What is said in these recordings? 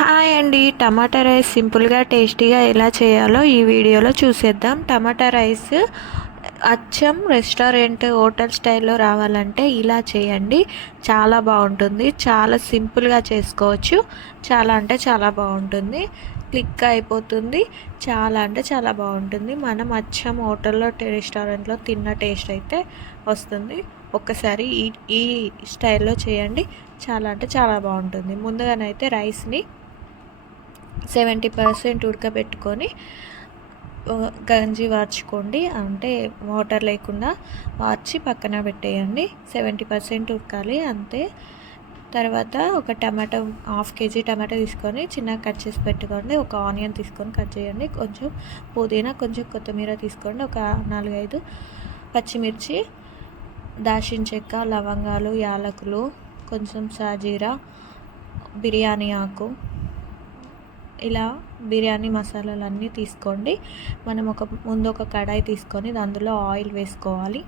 Hi అండి. టమాటా rice సింపుల్గా టేస్టీగా ఎలా చేయాలో ఈ వీడియోలో చూసేద్దాం. టమాటా రైస్ అచ్చం రెస్టారెంట్ హోటల్ స్టైల్లో రావాలంటే ఇలా చేయండి. చాలా బాగుంటుంది. చాలా సింపుల్గా చేసుకోవచ్చు. చాలా అంటే చాలా బాగుంటుంది. క్లిక్ అయిపోతుంది. చాలా అంటే చాలా బాగుంటుంది. మనం అచ్చం హోటల్లో రెస్టారెంట్లో తిన్న టేస్ట్ అయితే వస్తుంది. ఒక్కసారి ఈ ఈ స్టైల్లో చేయండి. చాలా అంటే చాలా బాగుంటుంది. ముందుగానైతే రైస్ని సెవెంటీ పర్సెంట్ ఉడకబెట్టుకొని గంజి వార్చుకోండి. అంటే వాటర్ లేకుండా వార్చి పక్కన పెట్టేయండి. సెవెంటీ పర్సెంట్ ఉడకాలి అంతే. తర్వాత ఒక టమాటో హాఫ్ కేజీ టమాటో తీసుకొని చిన్నగా కట్ చేసి పెట్టుకోండి. ఒక ఆనియన్ తీసుకొని కట్ చేయండి. కొంచెం పుదీనా కొంచెం కొత్తిమీర తీసుకోండి. ఒక నాలుగైదు పచ్చిమిర్చి దాల్చిన చెక్క లవంగాలు యాలకులు కొంచెం సాజీరా బిర్యానీ ఆకు. ఇలా బిర్యానీ మసాలాలు అన్నీ తీసుకోండి. మనం ఒక ముందు ఒక కడాయి తీసుకొని అందులో ఆయిల్ వేసుకోవాలి.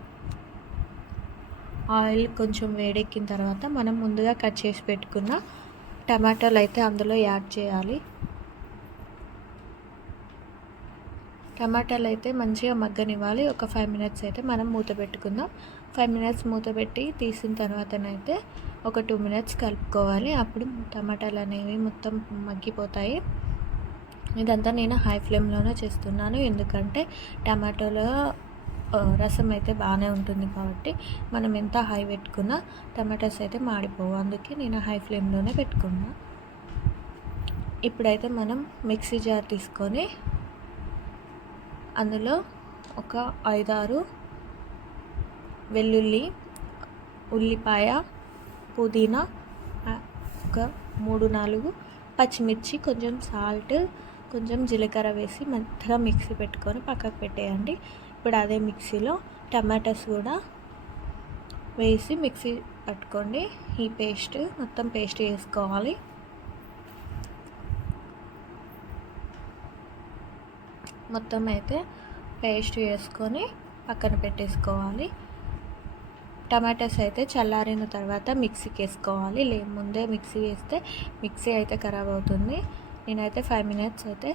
ఆయిల్ కొంచెం వేడెక్కిన తర్వాత మనం ముందుగా కట్ చేసి పెట్టుకున్న టమాటాలు అయితే అందులో యాడ్ చేయాలి. టమాటాలు అయితే మంచిగా మగ్గనివ్వాలి. ఒక ఫైవ్ మినిట్స్ అయితే మనం మూత పెట్టుకుందాం. ఫైవ్ మినిట్స్ మూత పెట్టి తీసిన తర్వాతనైతే ఒక టూ మినిట్స్ కలుపుకోవాలి. అప్పుడు టమాటాలు అనేవి మొత్తం మగ్గిపోతాయి. ఇదంతా నేను హై ఫ్లేమ్లోనే చేస్తున్నాను. ఎందుకంటే టమాటోలో రసం అయితే బాగానే ఉంటుంది కాబట్టి మనం ఎంత హై పెట్టుకున్నా టమాటోస్ అయితే మాడిపోవు. అందుకే నేను హై ఫ్లేమ్లోనే పెట్టుకున్నా. ఇప్పుడైతే మనం మిక్సీ జార్ తీసుకొని అందులో ఒక ఐదారు వెల్లుల్లి ఉల్లిపాయ పుదీనా ఒక మూడు నాలుగు పచ్చిమిర్చి కొంచెం సాల్ట్ కొంచెం జీలకర్ర వేసి మెత్తగా మిక్సీ పెట్టుకొని పక్కకు పెట్టేయండి. ఇప్పుడు అదే మిక్సీలో టమాటాస్ కూడా వేసి మిక్సీ పట్టుకోండి. ఈ పేస్ట్ మొత్తం పేస్ట్ వేసుకోవాలి మొత్తం అయితే పేస్ట్ వేసుకొని పక్కన పెట్టేసుకోవాలి. టమాటాస్ అయితే చల్లారిన తర్వాత మిక్సీకి వేసుకోవాలి. లే ముందే మిక్సీ వేస్తే మిక్సీ అయితే ఖరాబ్ అవుతుంది. నేనైతే ఫైవ్ మినిట్స్ అయితే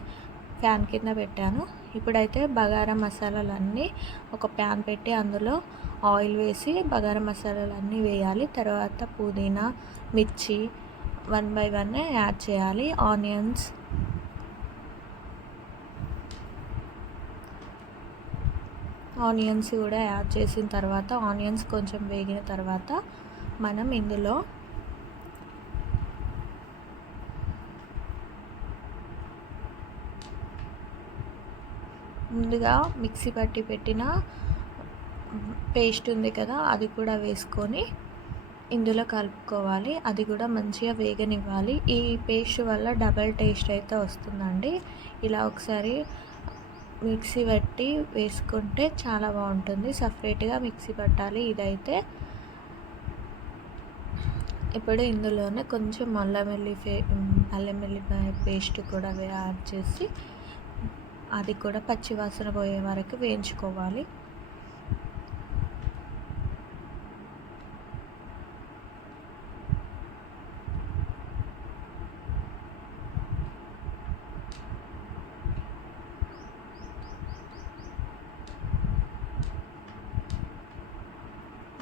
ఫ్యాన్ కింద పెట్టాను. ఇప్పుడైతే బగారా మసాలాలన్నీ ఒక ప్యాన్ పెట్టి అందులో ఆయిల్ వేసి బగారా మసాలాలన్నీ వేయాలి. తర్వాత పుదీనా మిర్చి వన్ బై వన్ యాడ్ చేయాలి. ఆనియన్స్ ఆనియన్స్ కూడా యాడ్ చేసిన తర్వాత ఆనియన్స్ కొంచెం వేగిన తర్వాత మనం ఇందులో ముందుగా మిక్సీ పట్టి పెట్టిన పేస్ట్ ఉంది కదా అది కూడా వేసుకొని ఇందులో కలుపుకోవాలి. అది కూడా మంచిగా వేగనివ్వాలి. ఈ పేస్ట్ వల్ల డబల్ టేస్ట్ అయితే వస్తుందండి. ఇలా ఒకసారి మిక్సీ పట్టి వేసుకుంటే చాలా బాగుంటుంది. సపరేట్గా మిక్సీ పట్టాలి ఇదైతే. ఇప్పుడు ఇందులోనే కొంచెం అల్లం వెల్లి అల్లం వెల్లిపాయ పేస్ట్ కూడా యాడ్ చేసి అది కూడా పచ్చివాసన పోయే వరకు వేయించుకోవాలి.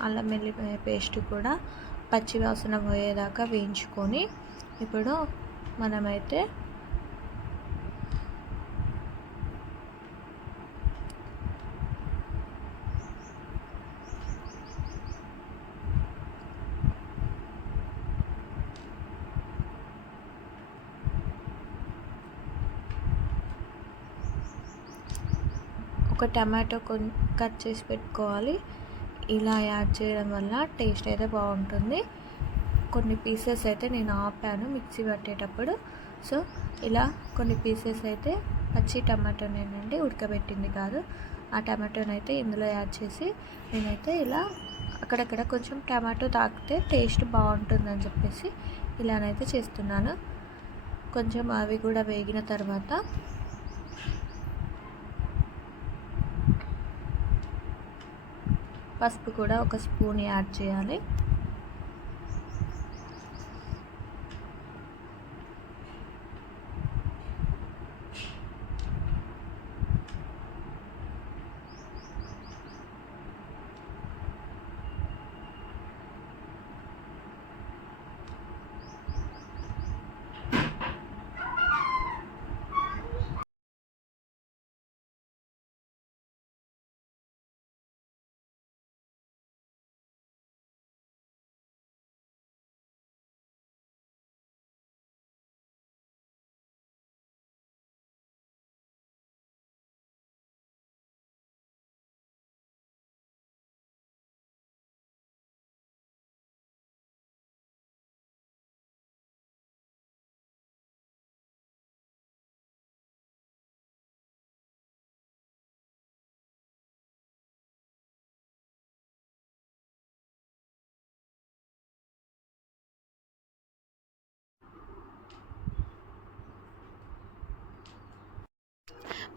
అల్లం వెల్లిపాయ పేస్ట్ కూడా పచ్చివాసన పోయేదాకా వేయించుకొని ఇప్పుడు మనమైతే ఒక టమాటో కొన్ కట్ చేసి పెట్టుకోవాలి. ఇలా యాడ్ చేయడం వల్ల టేస్ట్ అయితే బాగుంటుంది. కొన్ని పీసెస్ అయితే నేను ఆపాను మిక్సీ పట్టేటప్పుడు. సో ఇలా కొన్ని పీసెస్ అయితే పచ్చి టమాటోనేనండి ఉడకబెట్టింది కాదు. ఆ టమాటోనైతే ఇందులో యాడ్ చేసి నేనైతే ఇలా అక్కడక్కడ కొంచెం టమాటో తాకితే టేస్ట్ బాగుంటుందని చెప్పేసి ఇలానైతే చేస్తున్నాను. కొంచెం అవి కూడా వేగిన తర్వాత పసుపు కూడా ఒక స్పూన్ యాడ్ చేయాలి.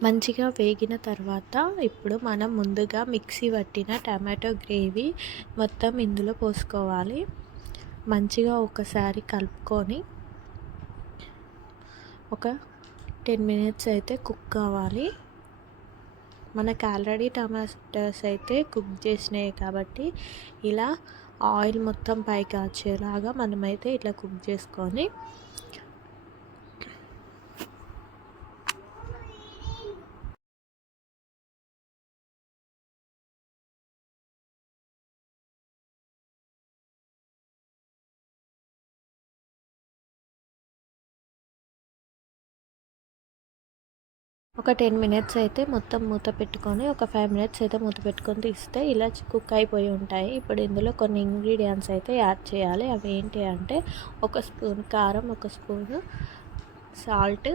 మంచిగా వేగిన తర్వాత ఇప్పుడు మనం ముందుగా మిక్సీ పట్టిన టమాటో గ్రేవీ మొత్తం ఇందులో పోసుకోవాలి. మంచిగా ఒకసారి కలుపుకొని ఒక టెన్ మినిట్స్ అయితే కుక్ కావాలి. మనకు ఆల్రెడీ టమాటోస్ అయితే కుక్ చేసినాయి కాబట్టి ఇలా ఆయిల్ మొత్తం పైకి వచ్చేలాగా మనమైతే ఇట్లా కుక్ చేసుకొని ఒక టెన్ మినిట్స్ అయితే మొత్తం మూత పెట్టుకొని ఒక ఫైవ్ మినిట్స్ అయితే మూత పెట్టుకొని తీస్తే ఇలా కుక్ అయిపోయి ఉంటాయి. ఇప్పుడు ఇందులో కొన్ని ఇంగ్రీడియంట్స్ అయితే యాడ్ చేయాలి. అవి ఏంటి అంటే ఒక స్పూన్ కారం ఒక స్పూను సాల్ట్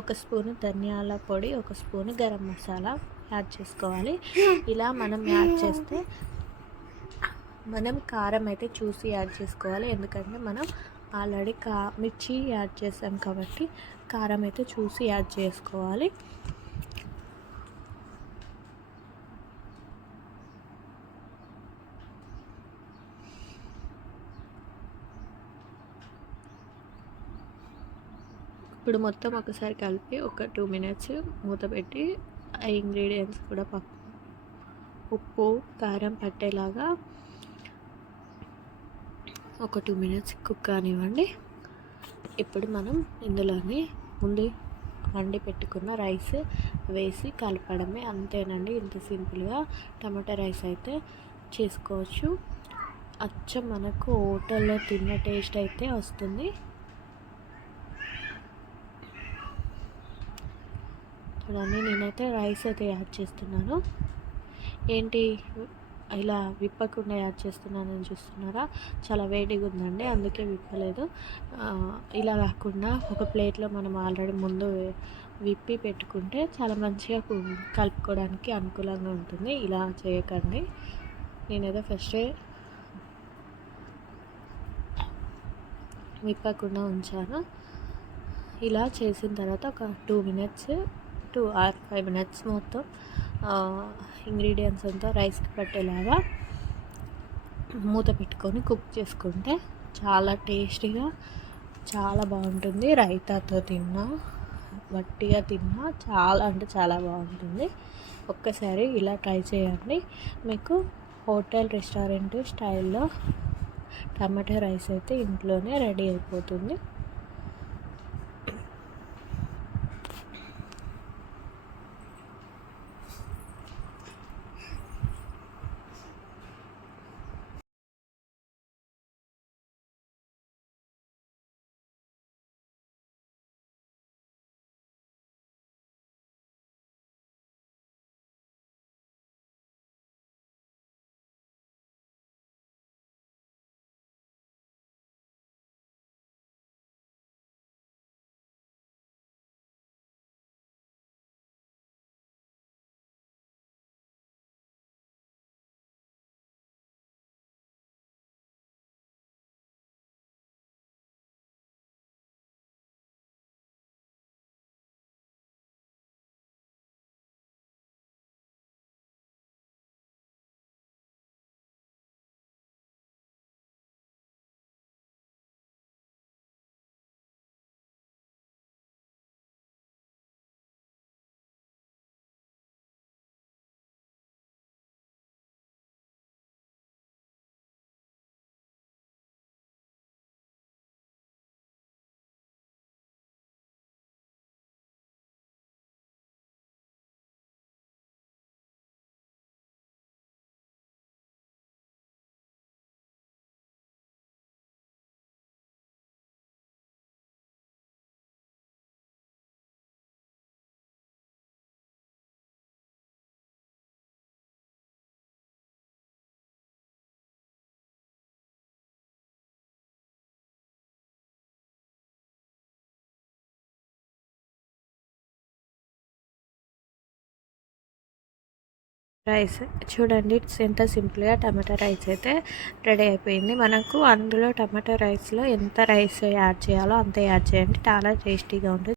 ఒక స్పూను ధనియాల పొడి ఒక స్పూన్ గరం మసాలా యాడ్ చేసుకోవాలి. ఇలా మనం యాడ్ చేస్తే మనం కారం అయితే చూసి యాడ్ చేసుకోవాలి. ఎందుకంటే మనం ఆల్రెడీ కా మిర్చి యాడ్ చేసాం కాబట్టి కారం అయితే చూసి యాడ్ చేసుకోవాలి. ఇప్పుడు మొత్తం ఒకసారి కలిపి ఒక టూ మినిట్స్ మూత పెట్టి ఆ ఇంగ్రీడియంట్స్ కూడా పప్పు ఉప్పు కారం పట్టేలాగా ఒక టూ మినిట్స్ కుక్ కానివ్వండి. ఇప్పుడు మనం ఇందులోనే ముందు వండి పెట్టుకున్న రైస్ వేసి కలపడమే. అంతేనండి ఇంత సింపుల్గా టమాటా రైస్ అయితే చేసుకోవచ్చు. అచ్చ మనకు హోటల్లో తిన్న టేస్ట్ అయితే వస్తుంది. చూడండి నేనైతే రైస్ అయితే యాడ్ చేస్తున్నాను. ఏంటి? ఇలా విప్పకుండా యాడ్ చేస్తున్నానని చూస్తున్నారా? చాలా వేడిగా ఉందండి అందుకే విప్పలేదు. ఇలా కాకుండా ఒక ప్లేట్లో మనం ఆల్రెడీ ముందు విప్పి పెట్టుకుంటే చాలా మంచిగా కలుపుకోవడానికి అనుకూలంగా ఉంటుంది. ఇలా చేయకండి. నేనేదో ఫస్టే విప్పకుండా ఉంచాను. ఇలా చేసిన తర్వాత ఒక two minutes two or five minutes మొత్తం ఇంగ్రీడియంట్స్ అంతా రైస్కి పట్టేలాగా మూత పెట్టుకొని కుక్ చేసుకుంటే చాలా టేస్టీగా చాలా బాగుంటుంది. రైతాతో తిన్నా వట్టిగా తిన్నా చాలా అంటే చాలా బాగుంటుంది. ఒక్కసారి ఇలా ట్రై చేయండి. మీకు హోటల్ రెస్టారెంట్ స్టైల్లో టమాటా రైస్ అయితే ఇంట్లోనే రెడీ అయిపోతుంది. రైస్. చూడండి ఎంత సింపుల్గా టమాటా రైస్ అయితే రెడీ అయిపోయింది. మనకు అందులో టమాటా రైస్లో ఎంత రైస్ యాడ్ చేయాలో అంత యాడ్ చేయండి. చాలా టేస్టీగా ఉంటుంది.